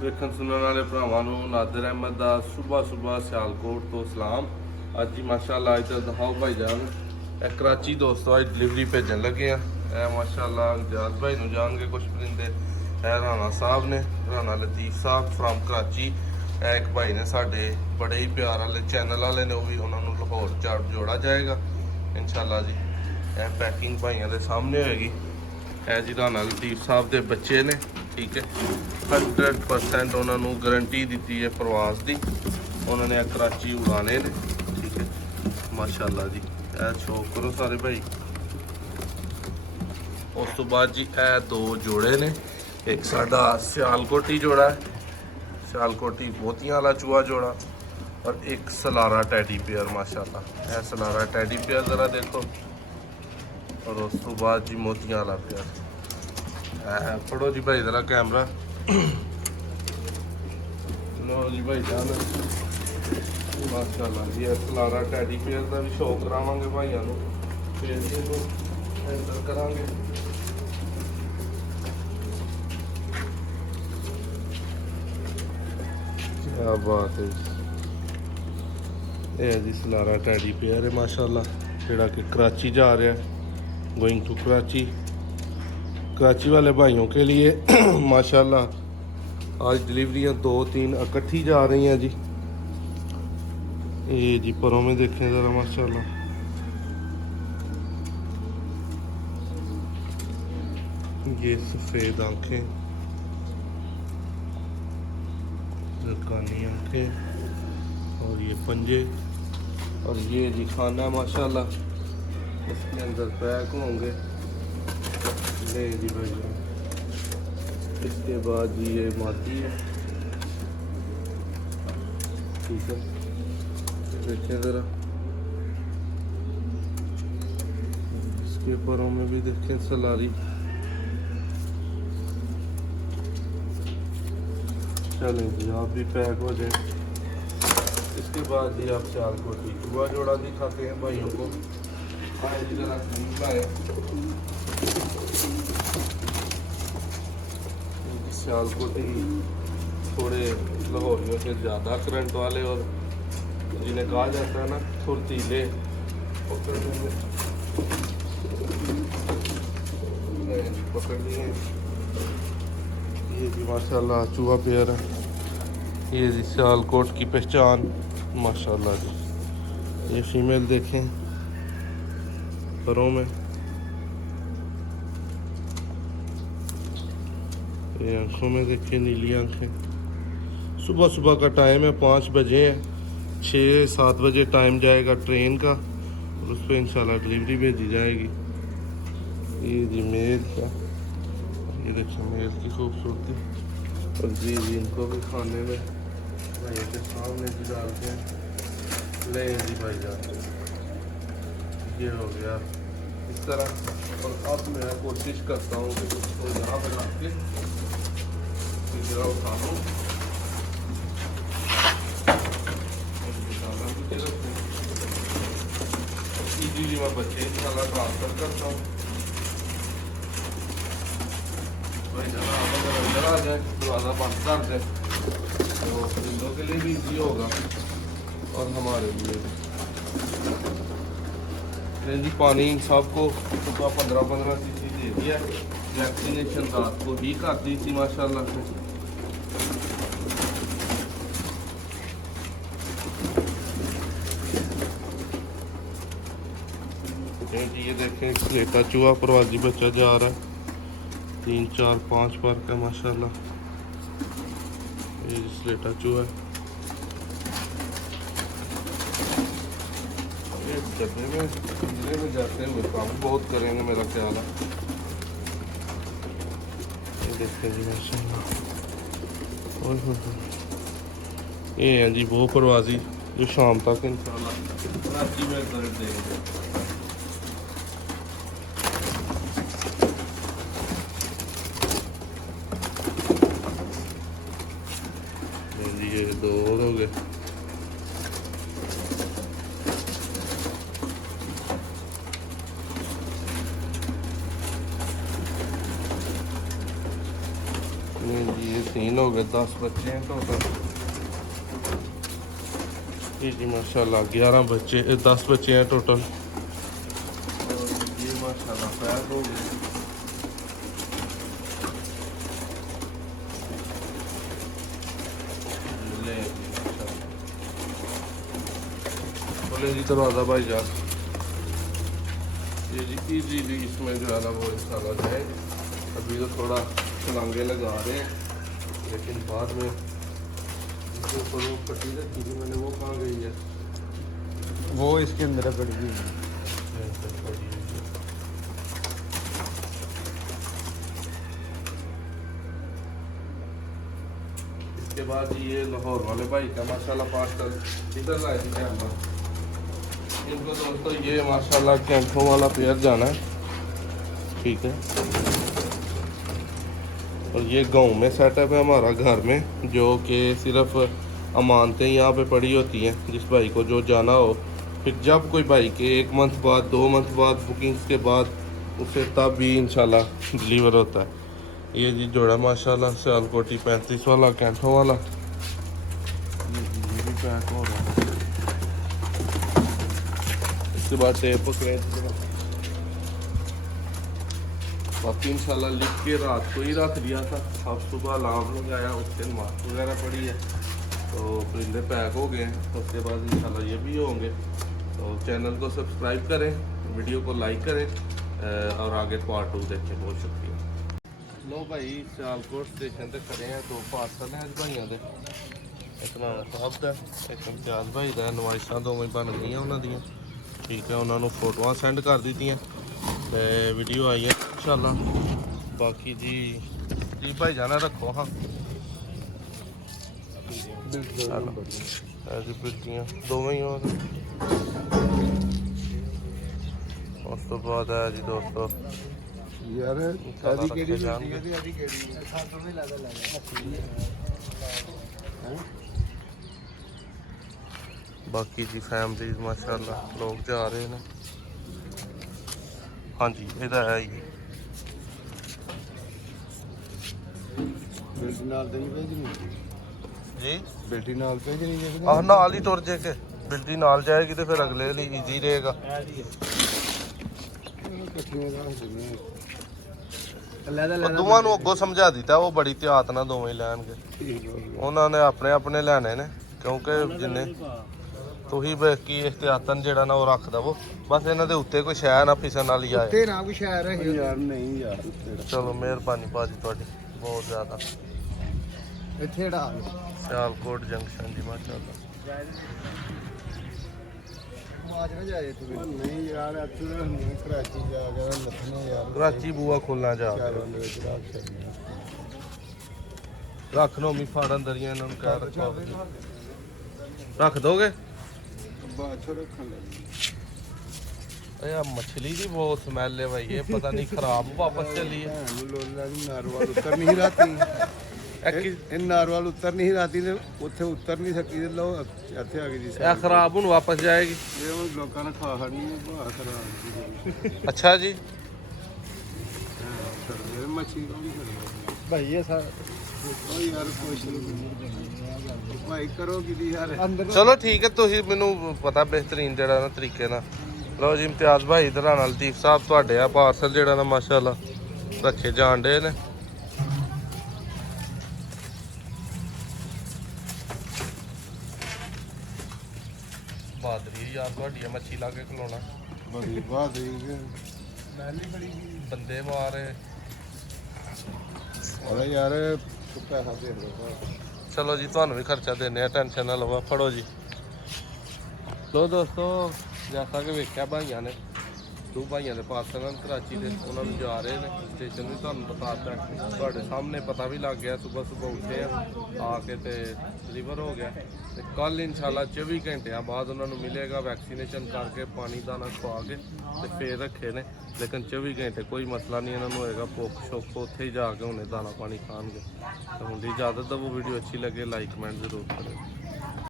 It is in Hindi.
ਵੇਖਣ ਸੁਣਨ ਵਾਲੇ ਭਰਾਵਾਂ ਨੂੰ ਨਾਦਰ ਅਹਿਮਦ ਦਾ ਸੁਬਾ ਸਿਆਲਕੋਟ ਤੋਂ ਸਲਾਮ। ਅੱਜ ਹੀ ਮਾਸ਼ਾਅੱਲਾ ਇੱਧਰ ਦਿਖਾਓ ਭਾਈਜਾਨ, ਇਹ ਕਰਾਚੀ ਦੋਸਤੋ ਅੱਜ ਡਿਲੀਵਰੀ ਭੇਜਣ ਲੱਗੇ ਆ। ਇਹ ਮਾਸ਼ਾਅੱਲਾ ਇਜਾਜ਼ ਭਾਈ ਨੂੰ ਜਾਣਗੇ ਕੁਛ ਪਰਿੰਦੇ। ਇਹ ਰਾਣਾ ਸਾਹਿਬ ਨੇ, ਰਾਣਾ ਲਤੀਫ ਸਾਹਿਬ ਫਰਮ ਕਰਾਚੀ। ਇਹ ਇੱਕ ਭਾਈ ਨੇ ਸਾਡੇ ਬੜੇ ਹੀ ਪਿਆਰ ਵਾਲੇ ਚੈਨਲ ਵਾਲੇ ਨੇ, ਉਹ ਵੀ ਉਹਨਾਂ ਨੂੰ ਲਾਹੌਰ ਚ ਜੋੜਾ ਜਾਏਗਾ इंशाल्लाह जी। ਇਹ ਪੈਕਿੰਗ ਭਾਈਆਂ ਦੇ ਸਾਹਮਣੇ ਹੋਏਗੀ। ਇਹ ਜੀ ਰਾਣਾ ਲਤੀਫ ਸਾਹਿਬ ਦੇ ਬੱਚੇ ਨੇ, ठीक है। 100% उन्होंने गारंटी दी है प्रवास की। उन्होंने कराची उड़ाने ने, ठीक है माशाल्लाह जी। ए शौक करो सारे भाई। उस तो बाद जी ए दो जोड़े ने, एक साडा सियालकोटी जोड़ा है, सियालकोटी मोतियां वाला चूहा जोड़ा, और एक सलारा टैडी पेयर माशाल्लाह। ए सलारा टैडी पेयर ज़रा देखो, और उस तो बाद जी मोतियां वाला पेयर। पढ़ो जी भाई ज़रा कैमरा। लो जी भाई जान माशाल्लाह जी। सलारा टैडी पेयर का भी शौक करावांगे भाइयों को, फिर इसको एंटर करांगे। क्या बात है ये जी, सलारा टैडी पेयर है माशाल्लाह, जोड़ा कि कराची जा रहा है, गोइंग टू कराची। कराची वाले भाइयों के लिए माशाल्लाह आज डिलीवरियाँ 2-3 इकट्ठी जा रही हैं जी। ये जी परों में देखें ज़रा माशाल्लाह। ये सफ़ेद आँखें, ज़रकानी आँखें, और ये पंजे, और ये जी खाना माशाल्लाह इसके अंदर पैक होंगे। ले जी भाई, इसके बाद जी ये माती है, ठीक है। देखें ज़रा इसके परों में भी देखें सलारी। चलें जी आप भी पैक हो जाए। इसके बाद जी आप सियालकोटी चूहा जोड़ा दिखाते हैं भाइयों को। आए जी ज़रा करीब आए। सियालकोटी थोड़े लाहौरियों से ज़्यादा करंट वाले, और जिन्हें कहा जाता है ना फुर्तीले, पकड़ लिए। ये भी माशाल्लाह चूहा पेयर है। ये जी सियालकोट की पहचान माशाल्लाह जी। ये फीमेल देखें परों में, ये आँखों में देखिए नीली आँखें। सुबह का टाइम है, 5 बजे है। 6-7 बजे टाइम जाएगा ट्रेन का, और उस पर इंशाल्लाह डिलीवरी भेजी जाएगी। ये जी मेल का, ये देखिए मेल की खूबसूरती। और जी इनको भी खाने में भाई के सामने भी डालते हैं। ले जी भाई जाते हैं, ये हो गया इस तरह। और अब मैं कोशिश करता हूँ कि उसको यहाँ पे रख के जरा उठा लूँ। जी मैं बच्चे इंशाल्लाह ट्रांसफर करता हूँ। भाई जरा आप अगर अंदर आ जाए, दरवाज़ा बंद कर दें, तो परिंदों के लिए भी इजी होगा और हमारे लिए भी। जी पानी सबको सुबह 15-15 सीसी दे दिया। वैक्सीनेशन रात को ही कर दी थी माशाल्लाह से। जी ये देखें स्लेटा चूहा प्रवासी बच्चा जा रहा है, 3-4-5 पर का माशाल्लाह। ये स्लेटा चूहा है। डब्बे में पिंजरे में जाते हैं काम बहुत करेंगे मेरा ख्याल है। ये देखते जी माशाल्लाह। ये हैं जी वो प्रवासी जो शाम तक इंशाल्लाह कराची में कर देंगे। ये 2 और हो गए। ये 3 दिन हो गए, 10 बच्चे हैं टोटल। जी माशाल्लाह 11 बच्चे 10 बच्चे हैं टोटल। और ये माशाल्लाह पैक हो गए। बोले जी दरवाज़ा भाई जा ये जी इजीली इसमें जो है ना वो इंशाल्लाह जाए। अभी तो थोड़ा छलांगे लगा रहे हैं, लेकिन बाद में इसके ऊपर वो पट्टी रखी थी मैंने, वो कहाँ गई है? वो इसके अंदर पड़ गई। इसके बाद ये लाहौर वाले भाई का माशाल्लाह पार्सल इधर लाए थे कैमरा। इनको दोस्तों ये माशाल्लाह कैंपों वाला पेयर जाना है, ठीक है। और ये गांव में सेटअप है हमारा घर में, जो कि सिर्फ अमानतें यहाँ पे पड़ी होती हैं। जिस भाई को जो जाना हो, फिर जब कोई भाई के 1 मंथ बाद 2 मंथ बाद बुकिंग्स के बाद उसे तब भी इंशाल्लाह डिलीवर होता है। ये जी जोड़ा माशाल्लाह सियालकोटी 35 वाला कैंठों वाला, ये भी पैक हो रहा है। इसके बाद टेप पकड़े, बाकी इंशाल्लाह लिख के रात को ही रख दिया था। अब सुबह अलार्म लगाया, उसके मास्क वगैरह पड़ी है, तो परिंदे पैक हो गए हैं। उसके बाद इंशाल्लाह ये भी होंगे। तो चैनल को सब्सक्राइब करें, वीडियो को लाइक करें और आगे पार्ट 2 देखें। बहुत शुक्रिया। लो भाई सियालकोट स्टेशन से खड़े हैं, 2 पार्सल हैं भाइयों के, इतना साहब का एक इम्तियाज भाई का। नवाइशा दोवें बन गई उन्होंने, ठीक है। उन्होंने फोटोआं सेंड कर दी तो वीडियो आई है इंशाल्लाह। बाकी जी भाई जाना रखो। हाँ ऐसी बिल्टियाँ दोवें ही और उस तो बाद है जी दोस्तों यार बाकी जी फैमिली माशाल्लाह लोग जा रहे हैं। हाँ जी इधर है जी। बेटी नाल तो नहीं भेजनी जी, बेटी नाल भेजनी है। आह नाल ही तुर जे के बिल्टी नाल जाएगी तो फिर अगले लिए ईजी रहेगा। दोवां नूं अगों समझा दिता, वो बड़ी ध्यात नाल दोवें लैणगे। उन्होंने अपने अपने लैने ने, क्योंकि जिन्ने तुही बाकी एहतियातन जेड़ा ना वो रख दवो, बस इन्हां दे उत्ते कोई शै ना फिसन वाली आए। ते ना कोई शै रहे यार, नहीं यार। चलो मेहरबानी भाजी तुहाडी बहुत ज़्यादा। इत्थे डाल सियालकोट जंक्शन जी माशाल्लाह। आज ना जाए तू नहीं यार, इत्थे कराची जा के लखने यार। कराची बूआ खोलना जा रख लो मी फाड़ अंदरियां इन्हां नूं कह रखो। रख दोगे? यार मछली की बहुत स्मैल है भाई, ये पता नहीं खराब वापस चली है। नारवाल उतर नहीं रहती, नारवाल उतर नहीं रहती, उत्थे उतर नहीं सकी। लो इत्थे आ गई जी, खराब हुण वापस जाएगी। ये लोगों ने खा खड़ी खराब। अच्छा जी मछली भाई ये सर यार कुछ भाई करो कि यार चलो ठीक है। तुसीं मैनूं पता बेहतरीन जेड़ा ना तरीके नाल। लो जी इम्तियाज भाई इधर आना, लतीफ साहब तुहाडे आ पार्सल जेड़ा ना माशाल्लाह रखे जान डे ने। बहादरी यार तुहाडी मच्छी ला के खलोना, बड़ी बहादरी बंदे मारे। अरे यार पैसा दे दो। चलो जी तुहानू भी खर्चा देने, टेंशन ना लवो। फड़ो जी। लो दोस्तों जैसा कि वेख्या भाइयों ने 2 भाइयों के पार्सल हैं कराची के, उन्होंने जा रहे हैं स्टेशन भी तुहानू बताता है, तुहाडे सामने पता भी लग गया। सुबह सुबह उठे हैं आके तो डिलीवर हो गया। तो कल इंशाल्लाह 24 घंटे बाद उन्होंने मिलेगा वैक्सीनेशन करके, पानी दाना खवा के तो फिर रखे ने। लेकिन 24 घंटे कोई मसला नहीं इन्होंने होएगा, भुख शुख उत्थे ही जाके उन्हें दाना पानी खाएंगे। तो हुंदी इजाजत दो। वीडियो अच्छी लगे लाइक कमेंट जरूर करें।